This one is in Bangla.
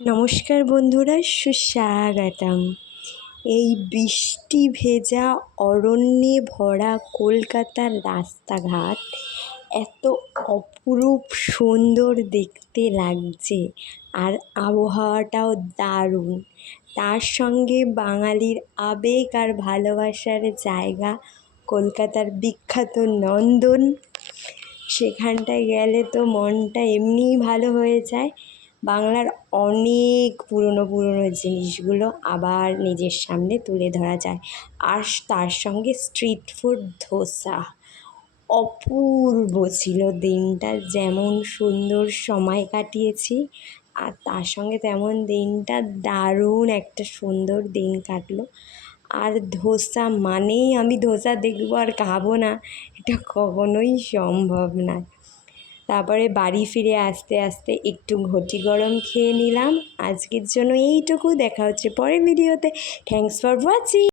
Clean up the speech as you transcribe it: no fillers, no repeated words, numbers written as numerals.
নমস্কার বন্ধুরা, সুস্বাগতম। এই বৃষ্টি ভেজা অরণ্যে ভরা কলকাতার রাস্তাঘাট এত অপরূপ সুন্দর দেখতে লাগছে, আর আবহাওয়াটাও দারুণ। তার সঙ্গে বাঙালির আবেগ আর ভালোবাসার জায়গা কলকাতার বিখ্যাত নন্দন। সেখানটায় গেলে তো মনটা এমনিই ভালো হয়ে যায়। বাংলার অনেক পুরনো জিনিসগুলো আবার নিজের সামনে তুলে ধরা যায়। আর তার সঙ্গে স্ট্রিট ফুড ধোসা অপূর্ব ছিল। দিনটা যেমন সুন্দর সময় কাটিয়েছি, আর তার সঙ্গে তেমন দিনটা দারুণ একটা সুন্দর দিন কাটলো। আর ধোসা মানেই আমি ধোসা দেখবো আর খাবো না, এটা কখনোই সম্ভব না। তারপরে বাড়ি ফিরে আস্তে আস্তে একটু ঘটি গরম খেয়ে নিলাম। আজকের জন্য এইটুকু, দেখা হচ্ছে পরের ভিডিওতে। Thanks for watching.